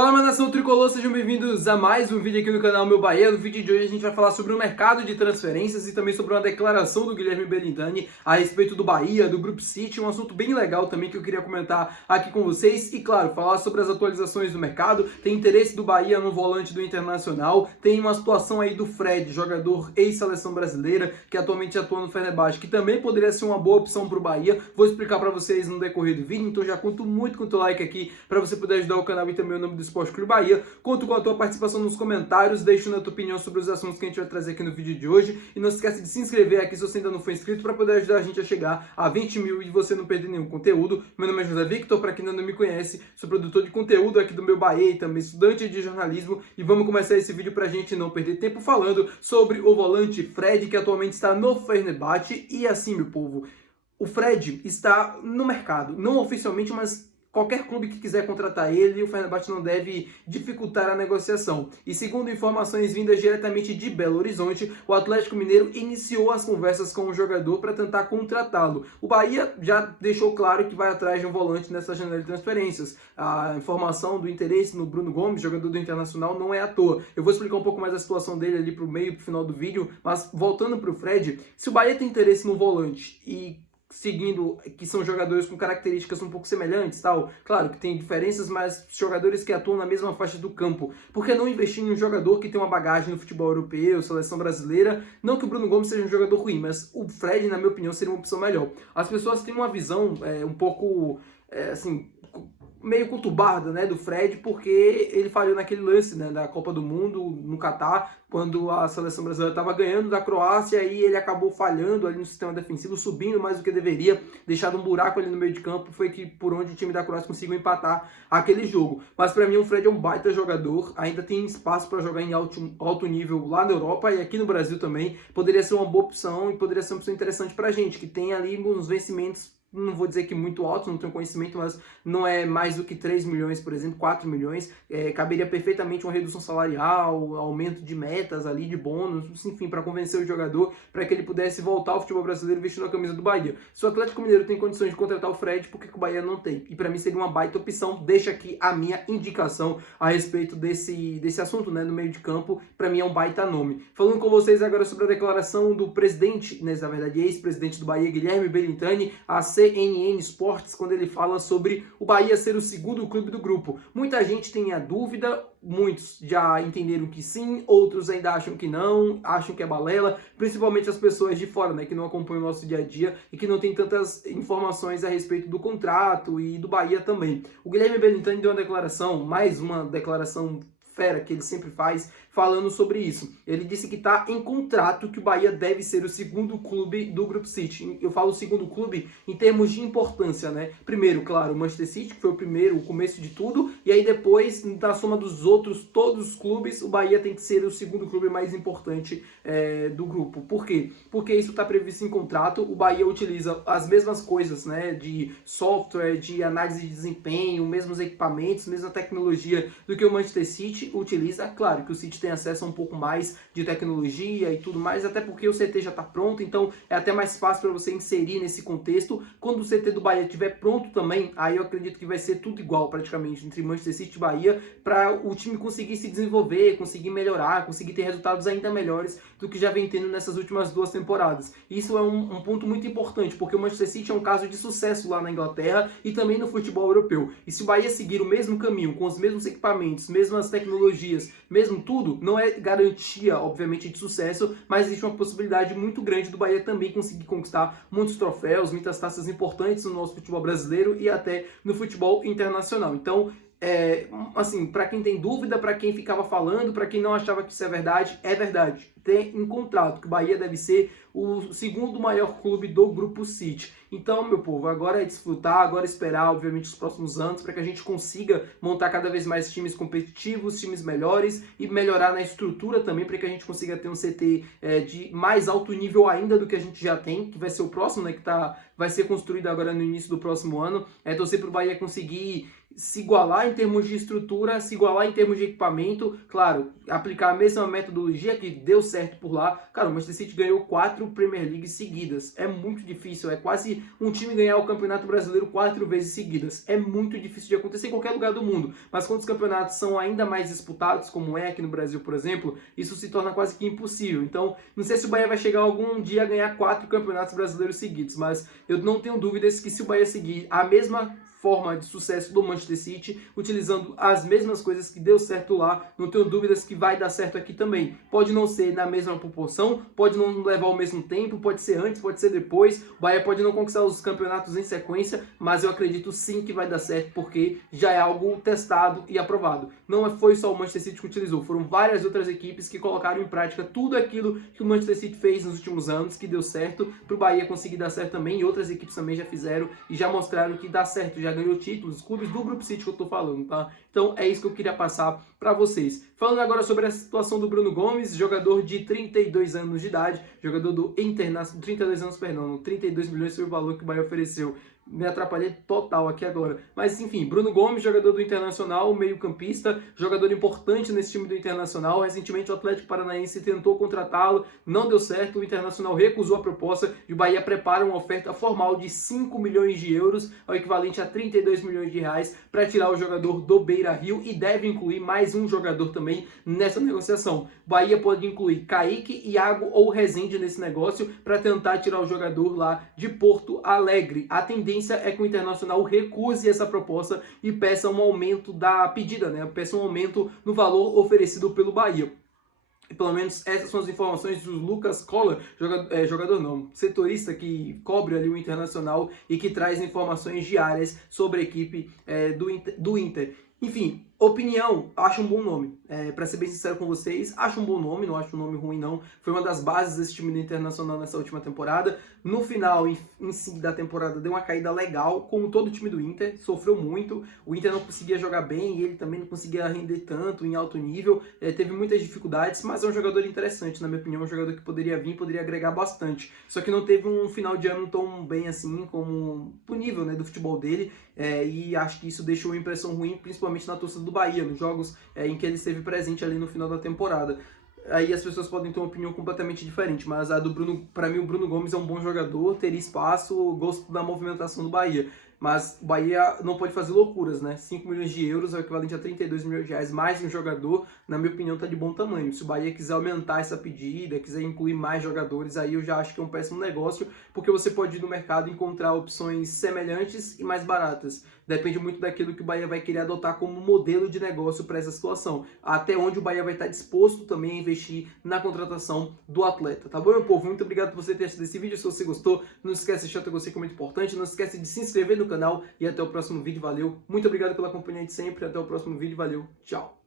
Fala, minha nação tricolor, sejam bem-vindos a mais um vídeo aqui no canal Meu Bahia. No vídeo de hoje a gente vai falar sobre o mercado de transferências e também sobre uma declaração do Guilherme Belintani a respeito do Bahia, do Grupo City, um assunto bem legal também que eu queria comentar aqui com vocês e, claro, falar sobre as atualizações do mercado. Tem interesse do Bahia no volante do Internacional, tem uma situação aí do Fred, jogador ex-seleção brasileira, que atualmente atua no Fenerbahçe, que também poderia ser uma boa opção para o Bahia. Vou explicar para vocês no decorrer do vídeo, então já conto muito com o teu like aqui para você poder ajudar o canal e também o nome do Esporte Clube Bahia. Conto com a tua participação nos comentários, deixa a tua opinião sobre os assuntos que a gente vai trazer aqui no vídeo de hoje e não se esquece de se inscrever aqui se você ainda não for inscrito para poder ajudar a gente a chegar a 20 mil e você não perder nenhum conteúdo. Meu nome é José Victor, para quem ainda não me conhece, sou produtor de conteúdo aqui do Meu Bahia e também estudante de jornalismo e vamos começar esse vídeo para a gente não perder tempo falando sobre o volante Fred, que atualmente está no Fenerbahçe. E assim, meu povo, o Fred está no mercado, não oficialmente, mas qualquer clube que quiser contratar ele, o Fenerbahçe não deve dificultar a negociação. E segundo informações vindas diretamente de Belo Horizonte, o Atlético Mineiro iniciou as conversas com o jogador para tentar contratá-lo. O Bahia já deixou claro que vai atrás de um volante nessa janela de transferências. A informação do interesse no Bruno Gomes, jogador do Internacional, não é à toa. Eu vou explicar um pouco mais a situação dele ali para o meio, para o final do vídeo, mas voltando para o Fred, se o Bahia tem interesse no volante e seguindo que são jogadores com características um pouco semelhantes, tal, claro que tem diferenças, mas jogadores que atuam na mesma faixa do campo, por que não investir em um jogador que tem uma bagagem no futebol europeu, seleção brasileira? Não que o Bruno Gomes seja um jogador ruim, mas o Fred, na minha opinião, seria uma opção melhor. As pessoas têm uma visão um pouco, assim, meio conturbada, né, do Fred, porque ele falhou naquele lance, né, da Copa do Mundo no Catar, quando a seleção brasileira estava ganhando da Croácia e ele acabou falhando ali no sistema defensivo, subindo mais do que deveria, deixado um buraco ali no meio de campo, foi que por onde o time da Croácia conseguiu empatar aquele jogo. Mas para mim o Fred é um baita jogador, ainda tem espaço para jogar em alto nível lá na Europa e aqui no Brasil também, poderia ser uma boa opção e poderia ser uma opção interessante para a gente, que tem ali uns vencimentos, não vou dizer que muito alto, não tenho conhecimento, mas não é mais do que 3 milhões, por exemplo, 4 milhões. Caberia perfeitamente uma redução salarial, aumento de metas ali, de bônus, enfim, para convencer o jogador, para que ele pudesse voltar ao futebol brasileiro vestindo a camisa do Bahia. Se o Atlético Mineiro tem condições de contratar o Fred, por que o Bahia não tem? E para mim seria uma baita opção. Deixa aqui a minha indicação a respeito desse assunto, né, no meio de campo. Para mim é um baita nome. Falando com vocês agora sobre a declaração do presidente, né, na verdade ex-presidente do Bahia, Guilherme Belintani, a CNN Sports, quando ele fala sobre o Bahia ser o segundo clube do grupo. Muita gente tem a dúvida, muitos já entenderam que sim, outros ainda acham que não, acham que é balela, principalmente as pessoas de fora, né, que não acompanham o nosso dia a dia e que não tem tantas informações a respeito do contrato e do Bahia também. O Guilherme Belintani deu uma declaração, mais uma declaração fera que ele sempre faz, falando sobre isso. Ele disse que está em contrato que o Bahia deve ser o segundo clube do Grupo City. Eu falo segundo clube em termos de importância, né? Primeiro, claro, o Manchester City, que foi o primeiro, o começo de tudo, e aí depois, na soma dos outros, todos os clubes, o Bahia tem que ser o segundo clube mais importante do grupo. Por quê? Porque isso está previsto em contrato, o Bahia utiliza as mesmas coisas, né? De software, de análise de desempenho, mesmos equipamentos, mesma tecnologia do que o Manchester City utiliza. Claro que o City tem acesso a um pouco mais de tecnologia e tudo mais, até porque o CT já está pronto, então é até mais fácil para você inserir nesse contexto. Quando o CT do Bahia estiver pronto também, aí eu acredito que vai ser tudo igual praticamente entre Manchester City e Bahia, para o time conseguir se desenvolver, conseguir melhorar, conseguir ter resultados ainda melhores do que já vem tendo nessas últimas 2 temporadas. Isso é um ponto muito importante, porque o Manchester City é um caso de sucesso lá na Inglaterra e também no futebol europeu. E se o Bahia seguir o mesmo caminho, com os mesmos equipamentos, mesmas tecnologias, mesmo tudo, não é garantia, obviamente, de sucesso, mas existe uma possibilidade muito grande do Bahia também conseguir conquistar muitos troféus, muitas taças importantes no nosso futebol brasileiro e até no futebol internacional. Então, assim, para quem tem dúvida, para quem ficava falando, para quem não achava que isso é verdade, tem em contrato que o Bahia deve ser o segundo maior clube do Grupo City. Então, meu povo, agora é desfrutar, agora é esperar, obviamente, os próximos anos para que a gente consiga montar cada vez mais times competitivos, times melhores e melhorar na estrutura também para que a gente consiga ter um CT de mais alto nível ainda do que a gente já tem, que vai ser o próximo, né, vai ser construído agora no início do próximo ano. Torcer para o Bahia conseguir se igualar em termos de estrutura, se igualar em termos de equipamento, claro, aplicar a mesma metodologia que deu certo certo por lá. Cara, o Manchester City ganhou 4 Premier League seguidas. É muito difícil, é quase um time ganhar o Campeonato Brasileiro 4 vezes seguidas. É muito difícil de acontecer em qualquer lugar do mundo. Mas quando os campeonatos são ainda mais disputados, como é aqui no Brasil, por exemplo, isso se torna quase que impossível. Então, não sei se o Bahia vai chegar algum dia a ganhar 4 campeonatos brasileiros seguidos, mas eu não tenho dúvidas que se o Bahia seguir a mesma forma de sucesso do Manchester City, utilizando as mesmas coisas que deu certo lá, não tenho dúvidas que vai dar certo aqui também. Pode não ser na mesma proporção, pode não levar o mesmo tempo, pode ser antes, pode ser depois, o Bahia pode não conquistar os campeonatos em sequência, mas eu acredito sim que vai dar certo, porque já é algo testado e aprovado. Não foi só o Manchester City que utilizou, foram várias outras equipes que colocaram em prática tudo aquilo que o Manchester City fez nos últimos anos, que deu certo, para o Bahia conseguir dar certo também, e outras equipes também já fizeram e já mostraram que dá certo, já ganhou títulos, clubes do Grupo City que eu tô falando, tá? Então é isso que eu queria passar para vocês. Falando agora sobre a situação do Bruno Gomes, jogador de 32 anos de idade, jogador do Internacional, 32 anos, perdão, 32 milhões foi o valor que o Bahia ofereceu. Me atrapalhei total aqui agora. Mas enfim, Bruno Gomes, jogador do Internacional, meio-campista, jogador importante nesse time do Internacional. Recentemente o Atlético Paranaense tentou contratá-lo, não deu certo, o Internacional recusou a proposta e o Bahia prepara uma oferta formal de 5 milhões de euros, ao equivalente a 32 milhões de reais, para tirar o jogador do Beira-Rio e deve incluir mais um jogador também nessa negociação. O Bahia pode incluir Kaique, Iago ou Rezende nesse negócio para tentar tirar o jogador lá de Porto Alegre. A tendência é que o Internacional recuse essa proposta e peça um aumento da pedida, né? Peça um aumento no valor oferecido pelo Bahia. E pelo menos essas são as informações do Lucas Kohler, jogador não, setorista que cobre ali o Internacional e que traz informações diárias sobre a equipe do Inter. Enfim, opinião, acho um bom nome. Pra ser bem sincero com vocês, acho um bom nome, não acho um nome ruim não. Foi uma das bases desse time do Internacional nessa última temporada. No final, em si da temporada, deu uma caída legal, como todo o time do Inter, sofreu muito. O Inter não conseguia jogar bem e ele também não conseguia render tanto em alto nível. Teve muitas dificuldades, mas é um jogador interessante, na minha opinião, um jogador que poderia vir, poderia agregar bastante. Só que não teve um final de ano tão bem assim, como o nível, né, do futebol dele. E acho que isso deixou uma impressão ruim, principalmente na torcida do Bahia, nos jogos em que ele esteve presente ali no final da temporada. Aí as pessoas podem ter uma opinião completamente diferente, mas a do Bruno, para mim o Bruno Gomes é um bom jogador, teria espaço, gosto da movimentação do Bahia. Mas o Bahia não pode fazer loucuras, né? 5 milhões de euros é o equivalente a 32 milhões de reais, mais um jogador, na minha opinião, tá de bom tamanho. Se o Bahia quiser aumentar essa pedida, quiser incluir mais jogadores, aí eu já acho que é um péssimo negócio, porque você pode ir no mercado e encontrar opções semelhantes e mais baratas. Depende muito daquilo que o Bahia vai querer adotar como modelo de negócio para essa situação. Até onde o Bahia vai estar disposto também a investir na contratação do atleta. Tá bom, meu povo? Muito obrigado por você ter assistido esse vídeo. Se você gostou, não esquece de deixar o teu gostei, que é muito importante. Não esquece de se inscrever no canal e até o próximo vídeo. Valeu. Muito obrigado pela companhia de sempre. Até o próximo vídeo. Valeu. Tchau.